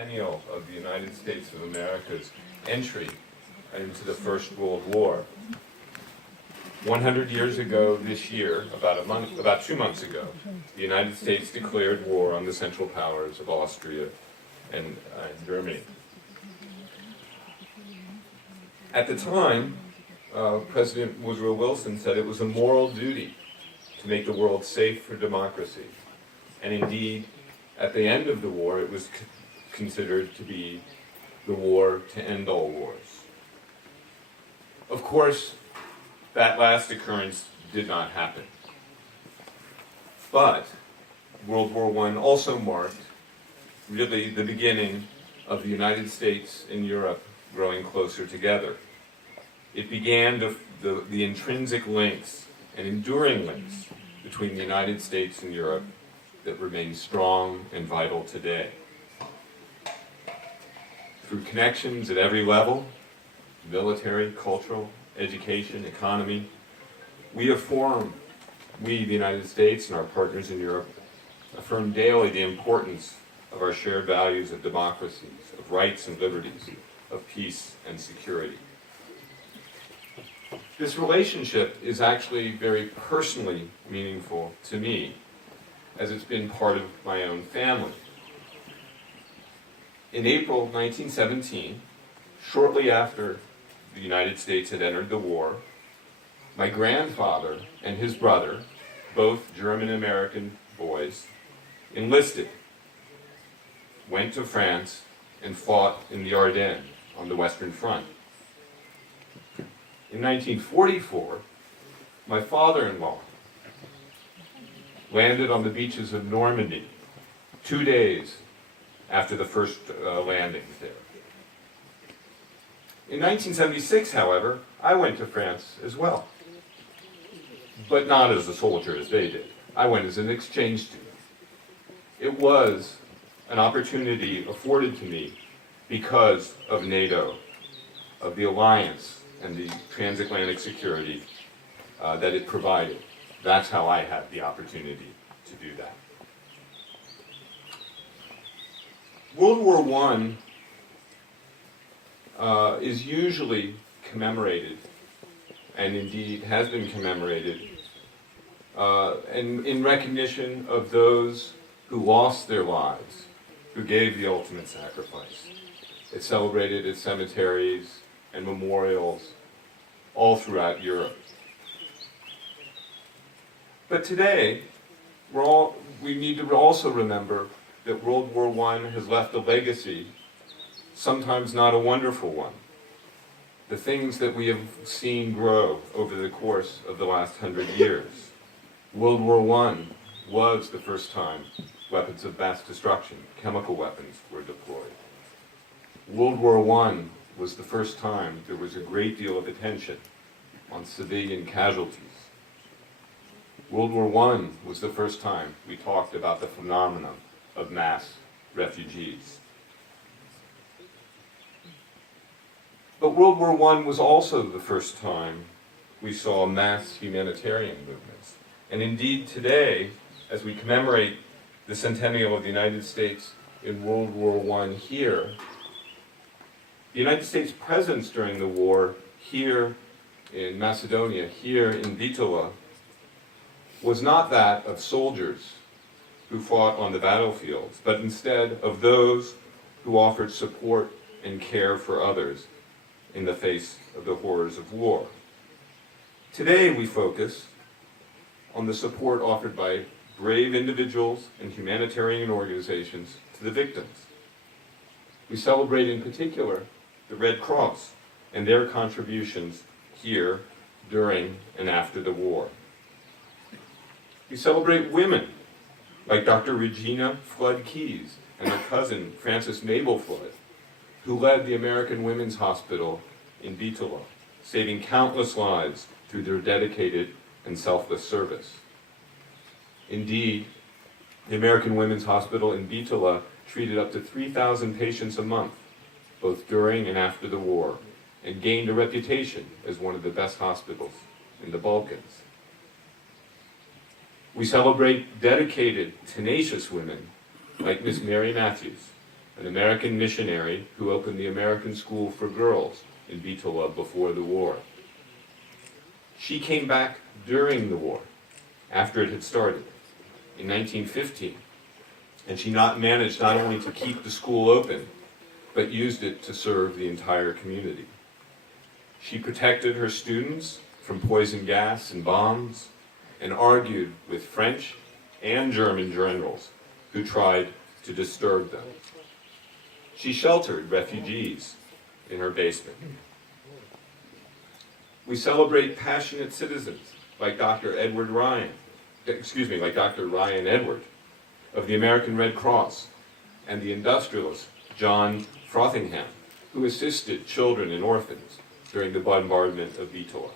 centennial of the United States of America's entry into the First World War. 100 years ago this year, about 2 months ago, the United States declared war on the Central Powers of Austria and Germany. At the time, President Woodrow Wilson said it was a moral duty to make the world safe for democracy. And indeed, at the end of the war, it was considered to be the war to end all wars. Of course, that last occurrence did not happen. But World War I also marked really the beginning of the United States and Europe growing closer together. It began the intrinsic links and enduring links between the United States and Europe that remain strong and vital today. Through connections at every level, military, cultural, education, economy, we, the United States and our partners in Europe, affirm daily the importance of our shared values of democracies, of rights and liberties, of peace and security. This relationship is actually very personally meaningful to me, as it's been part of my own family. In April 1917, shortly after the United States had entered the war, my grandfather and his brother, both German-American boys, enlisted, went to France, and fought in the Ardennes on the Western Front. In 1944, my father-in-law landed on the beaches of Normandy 2 days after the first landings there. In 1976, however, I went to France as well, but not as a soldier as they did. I went as an exchange student. It was an opportunity afforded to me because of NATO, of the alliance and the transatlantic security that it provided. That's how I had the opportunity to do that. World War I is usually commemorated, and indeed has been commemorated, in recognition of those who lost their lives, who gave the ultimate sacrifice. It's celebrated at cemeteries and memorials all throughout Europe. But today, we need to also remember that World War I has left a legacy, sometimes not a wonderful one. The things that we have seen grow over the course of the last 100 years. World War I was the first time weapons of mass destruction, chemical weapons, were deployed. World War I was the first time there was a great deal of attention on civilian casualties. World War I was the first time we talked about the phenomenon of mass refugees. But World War I was also the first time we saw mass humanitarian movements. And indeed today, as we commemorate the centennial of the United States in World War I here, the United States' presence during the war here in Macedonia, here in Bitola, was not that of soldiers who fought on the battlefields, but instead of those who offered support and care for others in the face of the horrors of war. Today we focus on the support offered by brave individuals and humanitarian organizations to the victims. We celebrate in particular the Red Cross and their contributions here during and after the war. We celebrate women like Dr. Regina Flood Keyes and her cousin Frances Mabel Flood, who led the American Women's Hospital in Bitola, saving countless lives through their dedicated and selfless service. Indeed, the American Women's Hospital in Bitola treated up to 3,000 patients a month, both during and after the war, and gained a reputation as one of the best hospitals in the Balkans. We celebrate dedicated, tenacious women like Miss Mary Matthews, an American missionary who opened the American School for Girls in Bitola before the war. She came back during the war, after it had started, in 1915, and she managed not only to keep the school open, but used it to serve the entire community. She protected her students from poison gas and bombs, and argued with French and German generals who tried to disturb them. She sheltered refugees in her basement. We celebrate passionate citizens like Dr. Ryan Edward of the American Red Cross, and the industrialist John Frothingham, who assisted children and orphans during the bombardment of Bitola.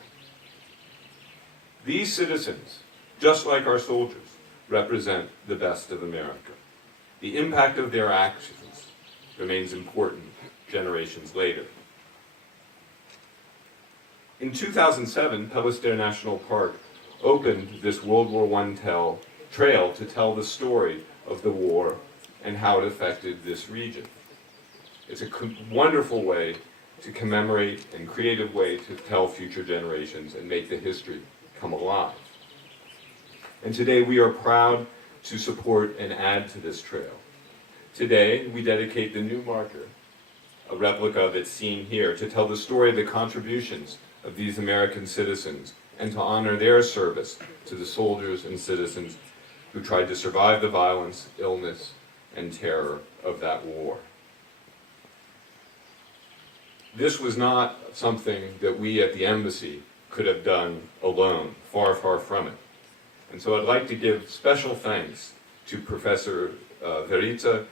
These citizens, just like our soldiers, represent the best of America. The impact of their actions remains important generations later. In 2007, Pelistер National Park opened this World War I trail to tell the story of the war and how it affected this region. It's a wonderful way to commemorate and creative way to tell future generations and make the history come alive. And today we are proud to support and add to this trail. Today we dedicate the new marker, a replica that's seen here, to tell the story of the contributions of these American citizens and to honor their service to the soldiers and citizens who tried to survive the violence, illness, and terror of that war. This was not something that we at the embassy could have done alone, far, far from it. And so I'd like to give special thanks to Professor Verita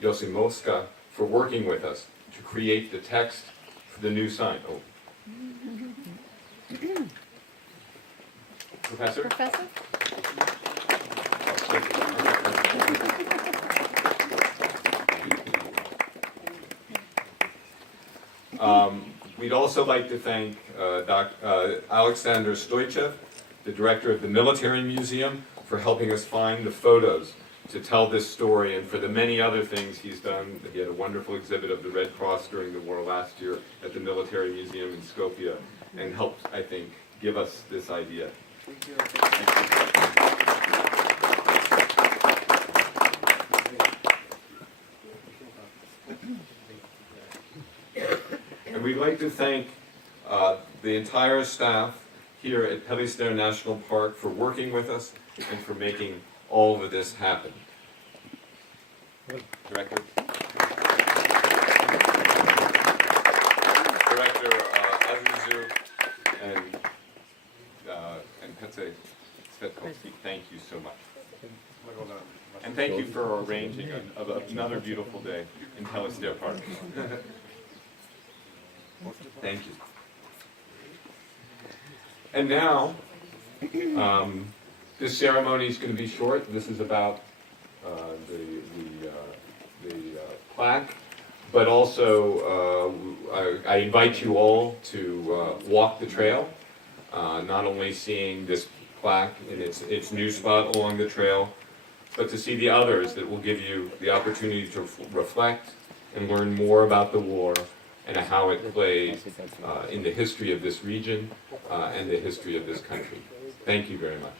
Yosimowska for working with us to create the text for the new sign. Oh. Professor? Professor? We'd also like to thank Alexander Stoichev, the director of the Military Museum, for helping us find the photos to tell this story, and for the many other things he's done. He had a wonderful exhibit of the Red Cross during the war last year at the Military Museum in Skopje, and helped, I think, give us this idea. Thank you. And we'd like to thank the entire staff here at Pelister National Park for working with us and for making all of this happen. Director Azuzu and Pete Svetkovsky, thank you so much. And thank you for arranging another beautiful day in Pelister Park. Thank you. And now, this ceremony is going to be short. This is about the plaque, but also I invite you all to walk the trail, not only seeing this plaque in its new spot along the trail, but to see the others that will give you the opportunity to reflect and learn more about the war and how it plays in the history of this region and the history of this country. Thank you very much.